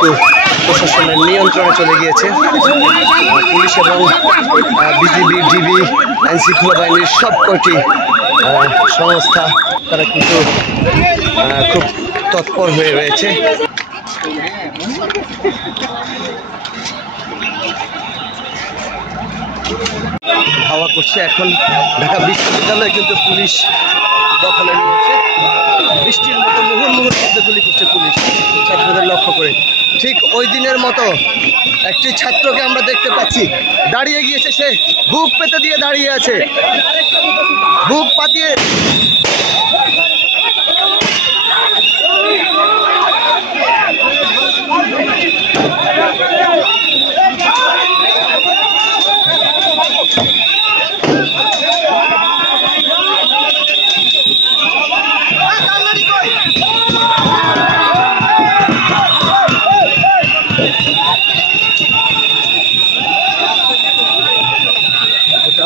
কিন্তু প্রশাসনের নিয়ন্ত্রণে চলে গিয়েছে। পুলিশ এবং বিজিবি, ডিবি, আইনশৃঙ্খলা বাহিনীর সবকটি সংস্থা তারা কিন্তু খুব তৎপর হয়ে রয়েছে। হাওয়া করছে এখন ঢাকা বিশ্ববিদ্যালয় কিন্তু পুলিশ দখলে নিয়েছে। বৃষ্টির মতো মুহুর্মুহুর শব্দে গুলি করছে পুলিশ ছাত্রদের লক্ষ্য করে। ঠিক ওই দিনের মতো একটি ছাত্রকে আমরা দেখতে পাচ্ছি দাঁড়িয়ে গিয়েছে, সে বুক পেতে দিয়ে দাঁড়িয়ে আছে, বুক পাতিয়ে।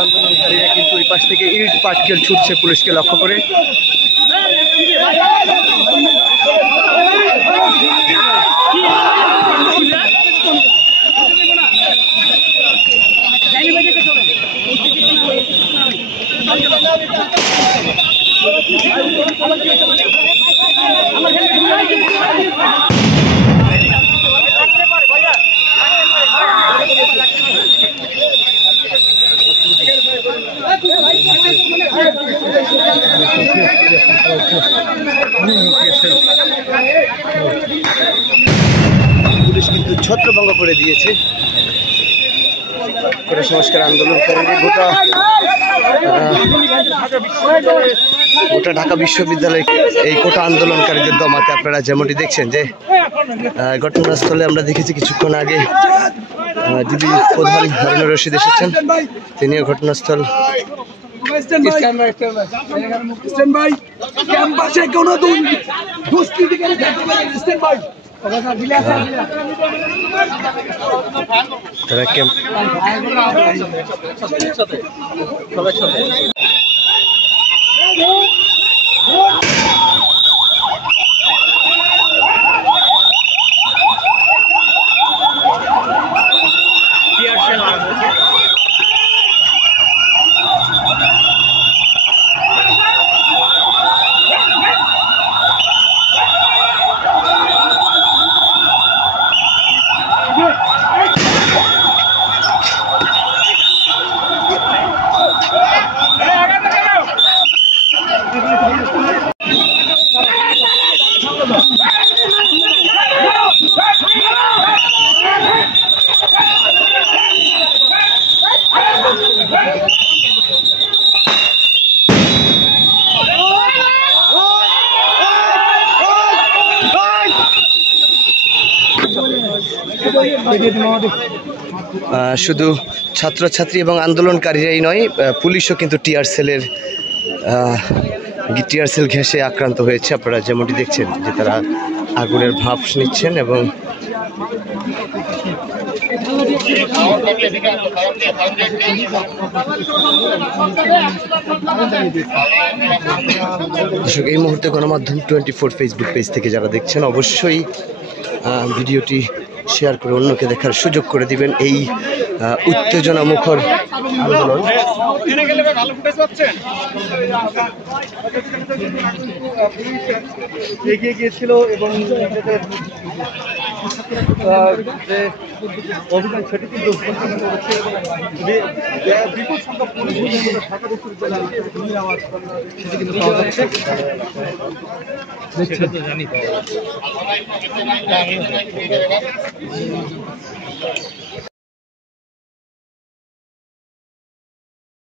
আন্দোলনকারীরা কিন্তু এই পাশ থেকে ইট পাটকেল ছুটছে পুলিশকে লক্ষ্য করে। পুলিশ কিন্তু ছত্রভঙ্গ করে দিয়েছে কোটা সংস্কার আন্দোলনকারীদের। গোটা ঢাকা বিশ্ববিদ্যালয় এই কোটা আন্দোলনকারীদের দমাতে আপনারা যেমনটি দেখছেন যে ঘটনাস্থলে আমরা দেখেছি কিছুক্ষণ আগে ডিবি প্রধান হারুনুর রশিদ এসেছেন, তিনিও ঘটনাস্থল। তারা ক্যাম্প শুধু ছাত্রছাত্রী এবং আন্দোলনকারীরাই নয়, পুলিশও কিন্তু টিয়ার সেল ঘেঁষে আক্রান্ত হয়েছে। আপনারা যেমনটি দেখছেন যে তারা আগুনের ভাপ নিচ্ছেন এবং এই মুহূর্তে গণমাধ্যম 24 ফেসবুক পেজ থেকে যারা দেখছেন অবশ্যই ভিডিওটি শেয়ার করে অন্যকে দেখার সুযোগ করে দিবেন। এই উত্তেজনা মুখর আন্দোলন এগিয়ে গিয়েছিল এবং অভিযান সেটি কিন্তু বিপুল সংখ্যক পুলিশ ঢাকা বিশ্ববিদ্যালয় সেটি কিন্তু পাওয়া যাচ্ছে।